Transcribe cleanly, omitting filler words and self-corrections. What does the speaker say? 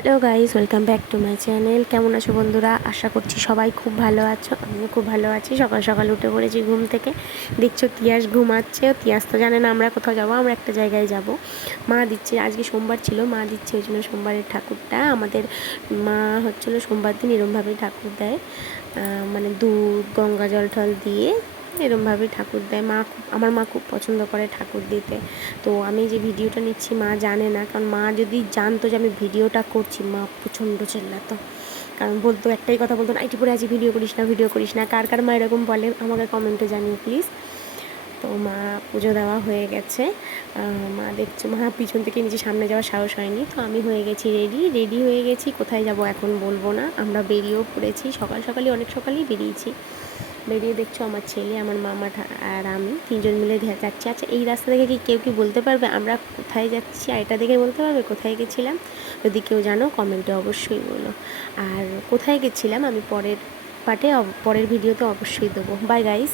Hello guys, welcome back to my channel. কেমন আছো বন্ধুরা? আশা করছি সবাই খুব ভালো আছো। আমিও খুব ভালো আছি। সকাল সকাল উঠে পড়েছি ঘুম থেকে। দেখছো তিয়াস ঘুমাচ্ছে। তিয়াস তো জানে না আমরা কোথাও যাবো, আমরা একটা জায়গায় যাব। মা দিচ্ছে, আজকে সোমবার ছিল, মা দিচ্ছে ওই জন্য সোমবারের ঠাকুরটা। আমাদের মা হচ্ছিলো সোমবার দিন এরমভাবেই ঠাকুর দেয়, মানে দুধ গঙ্গা জল টল দিয়ে এরমভাবেই ঠাকুর দেয়। আমার মা খুব পছন্দ করে ঠাকুর দিতে। তো আমি যে ভিডিওটা নিচ্ছি মা জানে না, কারণ মা যদি জানতো যে আমি ভিডিওটা করছি মা প্রচণ্ড চেল্লাতো। কারণ বলতো, একটাই কথা বলতো, নাইটি পরে আজ ভিডিও করিস না, ভিডিও করিস না। কার কার মা এরকম বলে আমাকে কমেন্টে জানিও প্লিজ। তো মা পুজো দেওয়া হয়ে গেছে। মা দেখছো, মা পিছন থেকে নিচে সামনে যাওয়ার সাহস হয়নি। তো আমি হয়ে গেছি রেডি হয়ে গেছি। কোথায় যাব এখন বলবো না। আমরা বেরিয়েও পড়েছি, সকাল সকালই, অনেক সকালেই বেরিয়েছি। বেরিয়ে দেখছো আমার ছেলে, আমার মামা আর আমি তিনজন মিলে যাচ্ছি। আচ্ছা, এই রাস্তা থেকে কেউ কি বলতে পারবে আমরা কোথায় যাচ্ছি? আর এটা দেখে বলতে পারবে কোথায় গেছিলাম? যদি কেউ জানো কমেন্টে অবশ্যই বলো। আর কোথায় গেছিলাম আমি পরের ভিডিওতে অবশ্যই দেবো। Bye guys.